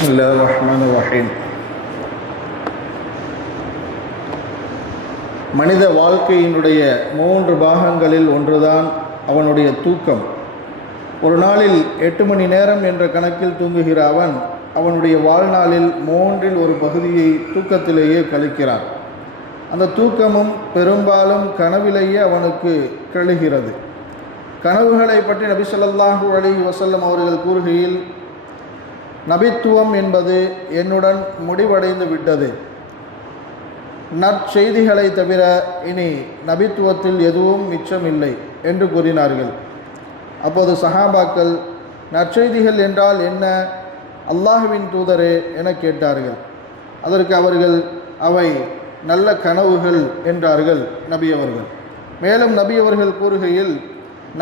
பிஸ்மில்லாஹிர் ரஹ்மானிர் ரஹீம். மனித வாழ்க்கையினுடைய 3 பாகங்களில் ஒன்றுதான் அவனுடைய தூக்கம். ஒரு நாளில் 8 மணி நேரம் என்ற கணக்கில் தூங்குகிற அவன் அவனுடைய வாழ்நாளில் 1/3 ஒரு பகுதியை தூக்கத்திலேயே கழிக்கிறான். அந்த தூக்கமும் பெரும்பாலும் கனவிலேயே அவனுக்கு கழிகிறது. கனவுகளை பற்றி நபி ஸல்லல்லாஹு அலைஹி வஸல்லம் அவர்கள் கூறுகையில், நபித்துவம் என்பது என்னுடன் முடிவடைந்து விட்டது. நற்செய்திகளை தவிர இனி நபித்துவத்தில் எதுவும் மிச்சமில்லை என்று கூறினார்கள். அப்போது சஹாபாக்கள், நற்செய்திகள் என்றால் என்ன, அல்லாஹ்வின் தூதரே என கேட்டார்கள். அதற்கு அவர்கள், அவை நல்ல கனவுகள் என்றார்கள் நபி அவர்கள். மேலும் நபி அவர்கள் கூறுகையில்,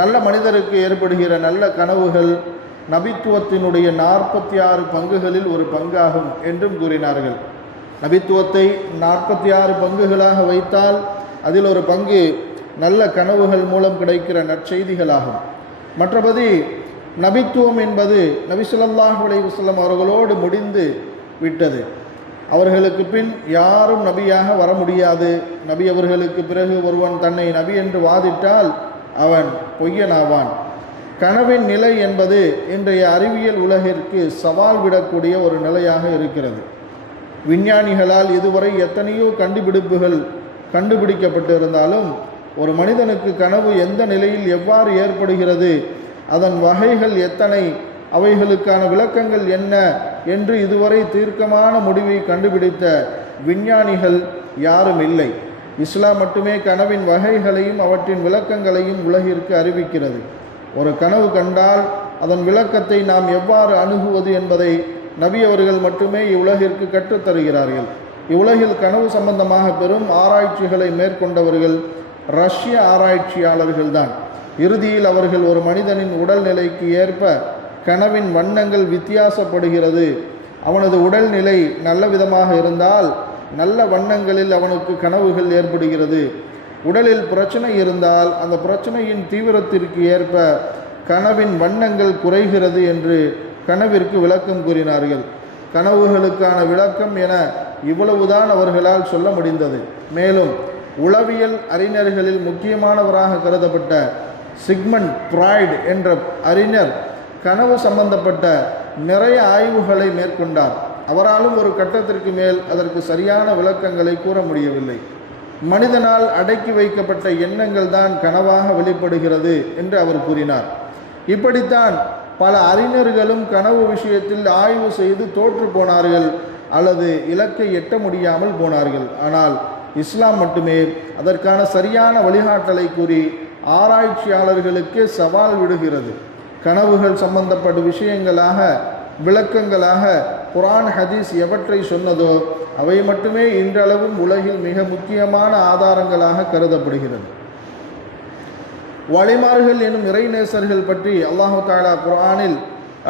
நல்ல மனிதருக்கு ஏற்படுகிற நல்ல கனவுகள் நபித்துவத்தினுடைய 46 பங்குகளில் ஒரு பங்காகும் என்றும் கூறினார்கள். நபித்துவத்தை 46 பங்குகளாக வைத்தால் அதில் ஒரு பங்கு நல்ல கனவுகள் மூலம் கிடைக்கிற நற்செய்திகளாகும். மற்றபடி நபித்துவம் என்பது நபி ஸல்லல்லாஹு அலைஹி வஸல்லம் அவர்களோடு முடிந்து விட்டது. அவர்களுக்கு பின் யாரும் நபியாக வர முடியாது. நபி அவர்களுக்கு பிறகு ஒருவன் தன்னை நபி என்று வாதிட்டால் அவன் பொய்யனாவான். கனவின் நிலை என்பது இன்றைய அறிவியல் உலகிற்கு சவால் விடக்கூடிய ஒரு நிலையாக இருக்கிறது. விஞ்ஞானிகளால் இதுவரை எத்தனையோ கண்டுபிடிப்புகள் கண்டுபிடிக்கப்பட்டிருந்தாலும் ஒரு மனிதனுக்கு கனவு எந்த நிலையில் எவ்வாறு ஏற்படுகிறது, அதன் வகைகள் எத்தனை, அவைகளுக்கான விளக்கங்கள் என்ன என்று இதுவரை தீர்க்கமான முடிவை கண்டுபிடித்த விஞ்ஞானிகள் யாரும் இல்லை. இஸ்லாம் மட்டுமே கனவின் வகைகளையும் அவற்றின் விளக்கங்களையும் உலகிற்கு அறிவிக்கிறது. ஒரு கனவு கண்டால் அதன் விளக்கத்தை நாம் எவ்வாறு அணுகுவது என்பதை நபி அவர்கள் மட்டுமே இவ்வுலகிற்கு கற்றுத்தருகிறார்கள். இவ்வுலகில் கனவு சம்பந்தமாக பெரும் ஆராய்ச்சிகளை மேற்கொண்டவர்கள் ரஷ்ய ஆராய்ச்சியாளர்கள்தான். இறுதியில் அவர்கள் ஒரு மனிதனின் உடல்நிலைக்கு ஏற்ப கனவின் வண்ணங்கள் வித்தியாசப்படுகிறது. அவனது உடல்நிலை நல்ல விதமாக இருந்தால் நல்ல வண்ணங்களில் அவனுக்கு கனவுகள் ஏற்படுகிறது. உடலில் பிரச்சனை இருந்தால் அந்த பிரச்சனையின் தீவிரத்திற்கு ஏற்ப கனவின் வண்ணங்கள் குறைகிறது என்று கனவிற்கு விளக்கம் கூறினார்கள். கனவுகளுக்கான விளக்கம் என இவ்வளவுதான் அவர்களால் சொல்ல முடிந்தது. மேலும் உளவியல் அறிஞர்களில் முக்கியமானவராக கருதப்பட்ட சிக்மண்ட் ஃப்ராய்ட் என்ற அறிஞர் கனவு சம்பந்தப்பட்ட நிறைய ஆய்வுகளை மேற்கொண்டார். அவராலும் ஒரு கட்டத்திற்கு மேல் அதற்கு சரியான விளக்கங்களை கூற முடியவில்லை. மனிதனால் அடக்கி வைக்கப்பட்ட எண்ணங்கள் தான் கனவாக வெளிப்படுகிறது என்று அவர் கூறினார். இப்படித்தான் பல அறிஞர்களும் கனவு விஷயத்தில் ஆய்வு செய்து தோற்று போனார்கள் அல்லது இலக்கை எட்ட முடியாமல் போனார்கள். ஆனால் இஸ்லாம் மட்டுமே அதற்கான சரியான வழிகாட்டலை கூறி ஆராய்ச்சியாளர்களுக்கே சவால் விடுகிறது. கனவுகள் சம்பந்தப்பட்ட விஷயங்களாக விளக்கங்களாக குர்ஆன் ஹதீஸ் எவற்றை சொன்னதோ அவை மட்டுமே இன்றளவும் உலகில் மிக முக்கியமான ஆதாரங்களாக கருதப்படுகிறது. வழிமார்கள் எனும் இறைநேசர்கள் பற்றி அல்லாஹு தஆலா குர்ஆனில்,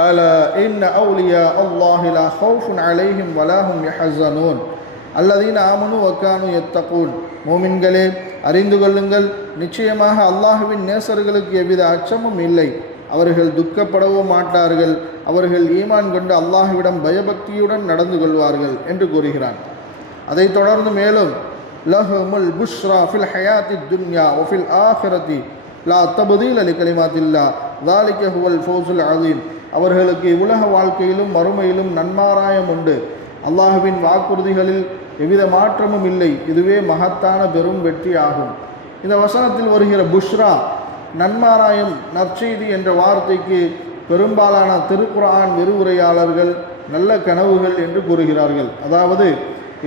அலா இன்ன அவுலியா அல்லாஹி லா ஹவுஃபுன் அலைஹிம் வலா ஹும் யஹ்ஸனூன் அல்லதீன ஆமனு வ கானூ யத்தகூன், மோமின்களே அறிந்து கொள்ளுங்கள், நிச்சயமாக அல்லாஹ்வின் நேசர்களுக்கு எவ்வித அச்சமும் இல்லை, அவர்கள் துக்கப்படவும் மாட்டார்கள், அவர்கள் ஈமான் கொண்டு அல்லாஹ்விடம் பயபக்தியுடன் நடந்து கொள்வார்கள் என்று கூறுகிறான். அதைத் தொடர்ந்து மேலும், லஹுமுல் புஷ்ரா ஃபில் ஹயாத்தித் துன்யா வ ஃபில் ஆஹிரத்தி லா தப்தீல லிகலிமாத்தில்லாஹ் ஸாலிக ஹுவல் ஃபௌஸுல் அஸீம், அவர்களுக்கு இவ்வுலக வாழ்க்கையிலும் மறுமையிலும் நன்மாராயம் உண்டு, அல்லாஹ்வின் வாக்குறுதிகளில் எவ்வித மாற்றமும் இல்லை, இதுவே மகத்தான பெரும் வெற்றி ஆகும். இந்த வசனத்தில் வருகிற புஷ்ரா, நன்மாராயம், நற்செய்தி என்ற வார்த்தைக்கு பெரும்பாலான திருக்குர்ஆன் விரிவுரையாளர்கள் நல்ல கனவுகள் என்று கூறுகிறார்கள். அதாவது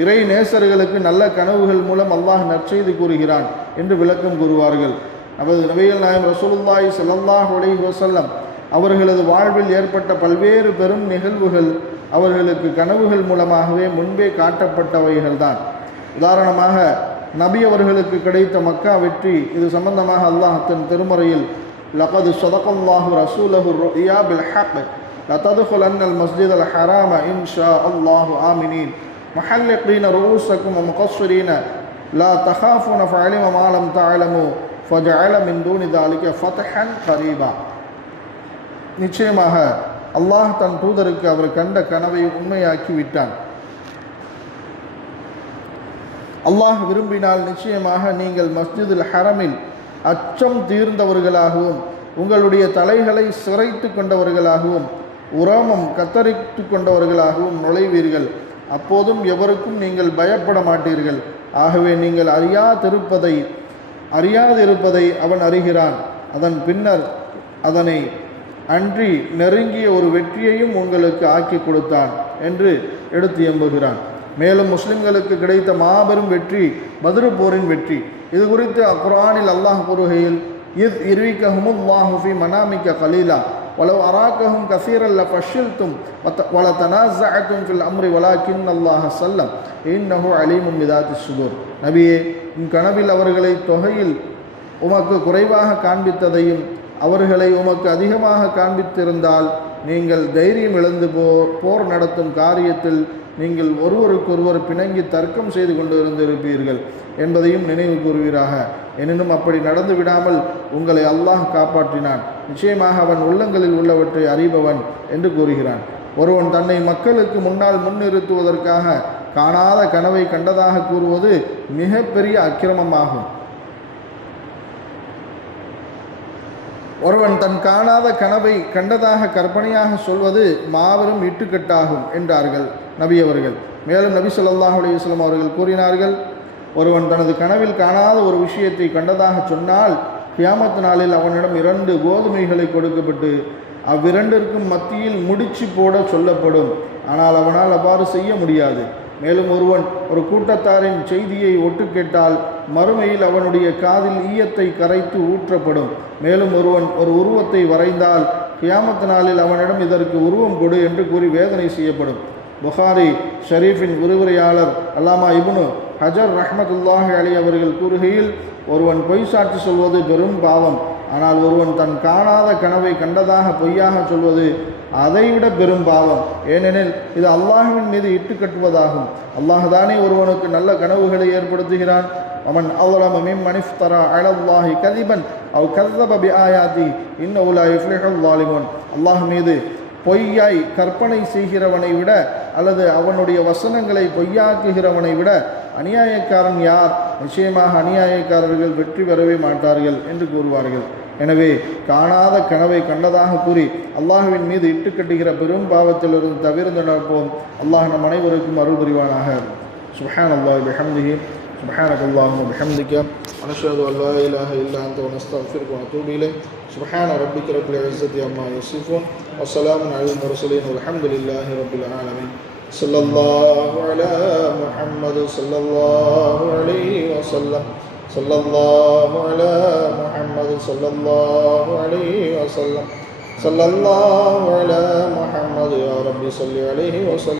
இறை நேசர்களுக்கு நல்ல கனவுகள் மூலம் அல்லாஹ் நற்செய்தி கூறுகிறான் என்று விளக்கம் கூறுவார்கள். நமது நபிகள் நாயகம் ரசூலுல்லாஹி ஸல்லல்லாஹு அலைஹி வஸல்லம் அவர்களது வாழ்வில் ஏற்பட்ட பல்வேறு பெரும் நிகழ்வுகள் அவர்களுக்கு கனவுகள் மூலமாகவே முன்பே காட்டப்பட்டவைகள்தான். உதாரணமாக நபி அவர்களுக்கு கிடைத்த மக்கா வெற்றி, இது சம்பந்தமாக அல்லாஹ் தன் திருமறையில், லகது ஸதகல்லாஹு ரசூலஹு ருயா பில் ஹக் லததுகுலன்னல் மஸ்ஜிதல் ஹராம இன்ஷா அல்லாஹு ஆமினீன் முஹல்லிகீன ரூஸக்கும் வ முகஸ்ஸிரீன லா தகாஃபூன ஃபஅலிம மா லம் தஅலமு ஃபஜஅல மின் தூனி ذلك ஃபத்ஹன் கரீபா, நிச்சயமாக அல்லாஹ் தன் தூதருக்கு அவர் கண்ட கனவை உண்மையாக்கி விட்டான். அல்லாஹ் விரும்பினால் நிச்சயமாக நீங்கள் மஸ்ஜிதுல் ஹரமில் அச்சம் தீர்ந்தவர்களாகவும் உங்களுடைய தலைகளை சிரைத்து கொண்டவர்களாகவும் உரோமம் கத்தரித்து கொண்டவர்களாகவும் நுழைவீர்கள். அப்போதும் எவருக்கும் நீங்கள் பயப்பட மாட்டீர்கள். ஆகவே நீங்கள் அறியாதிருப்பதை அவன் அறிகிறான். அதன் பின்னர் அதனை அன்றி நெருங்கிய ஒரு வெற்றியையும் உங்களுக்கு ஆக்கி கொடுத்தான் என்று எடுத்து எம்புகிறான். மேலும் முஸ்லிம்களுக்கு கிடைத்த மாபெரும் வெற்றி பத்ரு போரின் வெற்றி. இது குறித்து குர்ஆனில் அல்லாஹ் கூறுகையில், இத் இர்விகஹுமுல்லாஹு ஃபீ மனாமிக கலீலா வலவ் அராக்கஹும் கஸீரன் லஃபஷில்தும் வல தனாஸஅதும் ஃபில் அம்ரி வலாக்கின்னல்லாஹ ஸல்லம் இன்னஹு அலீமும் பிதாத்திஸ் சுதூர். நபியே, உன் கனவில் அவர்களை தொகையில் உமக்கு குறைவாக காண்பித்ததையும் அவர்களை உமக்கு அதிகமாக காண்பித்திருந்தால் நீங்கள் தைரியம் இழந்து போர் நடத்தும் காரியத்தில் நீங்கள் ஒருவருக்கொருவர் பிணங்கி தர்க்கம் செய்து கொண்டு இருந்திருப்பீர்கள் என்பதையும் நினைவு கூறுவீராக. எனினும் அப்படி நடந்து விடாமல் உங்களை அல்லாஹ் காப்பாற்றினான். நிச்சயமாக அவன் உள்ளங்களில் உள்ளவற்றை அறிபவன் என்று கூறுகிறான். ஒருவன் தன்னை மக்களுக்கு முன்னால் முன்னிறுத்துவதற்காக காணாத கனவை கண்டதாக கூறுவது மிகப்பெரிய அக்கிரமமாகும். ஒருவன் தன் காணாத கனவை கண்டதாக கற்பனையாக சொல்வது மாபெரும் இட்டுக்கட்டாகும் என்றார்கள் நபி அவர்கள். மேலும் நபி ஸல்லல்லாஹு அலைஹி வஸல்லம் அவர்கள் கூறினார்கள், ஒருவன் தனது கனவில் காணாத ஒரு விஷயத்தை கண்டதாக சொன்னால் கியாமத் நாளில் அவனிடம் 2 கோதுமைகளை கொடுக்கப்பட்டு அவ்விரண்டிற்கும் மத்தியில் முடிச்சு போட சொல்லப்படும். ஆனால் அவனால் அவ்வாறு செய்ய முடியாது. மேலும் ஒருவன் ஒரு கூட்டத்தாரின் செய்தியை ஒட்டு கேட்டால் மறுமையில் அவனுடைய காதில் ஈயத்தை கரைத்து ஊற்றப்படும். மேலும் ஒருவன் ஒரு உருவத்தை வரைந்தால் கியாமத் நாளில் அவனிடம் இதற்கு உருவம் கொடு என்று கூறி வேதனை செய்யப்படும். புகாரி ஷரீஃபின் விரிவுரையாளர் அல்லாமா இப்னு ஹஜர் ரஹ்மத்துல்லாஹி அலைஹி அவர்கள் கூறுகையில், ஒருவன் பொய் சாட்சி சொல்வது பெரும் பாவம். ஆனால் ஒருவன் தன் காணாத கனவை கண்டதாக பொய்யாக சொல்வது அதைவிட பெரும் பாவம். ஏனெனில் இது அல்லாஹ்வின் மீது இட்டு கட்டுவதாகும். அல்லாஹ் தானே ஒருவனுக்கு நல்ல கனவுகளை ஏற்படுத்துகிறான். அவன் அவ்லம மிம்மன் இஃப்தரா அலல்லாஹி கதிபன் அவ் கஸப பிஆயாதி இன்னஹு லா யுஃப்லிஹுல் ஸாலிமூன். அல்லாஹ் மீது பொய்யாய் கற்பனை செய்கிறவனை விட அல்லது அவனுடைய வசனங்களை பொய்யாக்குகிறவனை விட அநியாயக்காரன் யார்? நிச்சயமாக அநியாயக்காரர்கள் வெற்றி பெறவே மாட்டார்கள் என்று கூறுவார்கள். எனவே காணாத கனவை கண்டதாக கூறி அல்லாஹ்வின் மீது இட்டுக்கட்டுகிற பெரும் பாவத்திலிருந்து தவிர்த்து நடப்போம். அல்லாஹ் நம் அனைவருக்கும் அருள் புரிவானாக. சுப்ஹானல்லாஹி பிஹம்திஹி சுப்ஹானக்கல்லாஹும்ம பிஹம்திக வனஷ்ஹது அல்லா இலாஹ இல்லா அன்த வனஸ்தக்ஃபிருக வனதூபு இலைக். சுப்ஹான ரப்பிக ரப்பில் இஸ்ஸத்தி அம்மா யசிஃபூன் வஸ்ஸலாமுன் அலல் முர்ஸலீன் வல்ஹம்துலில்லாஹி ரப்பில் ஆலமீன். ஸல்லல்லாஹு அலா முஹம்மது ஸல்லல்லாஹு அலைஹி வஸல்லம். ஸல்லல்லாஹு அலா முஹம்மது ஸல்லல்லாஹு அலைஹி வஸல்லம். ஸல்லல்லாஹு அலா முஹம்மது யா ரப்பி ஸல்லி அலைஹி வஸல்லம்.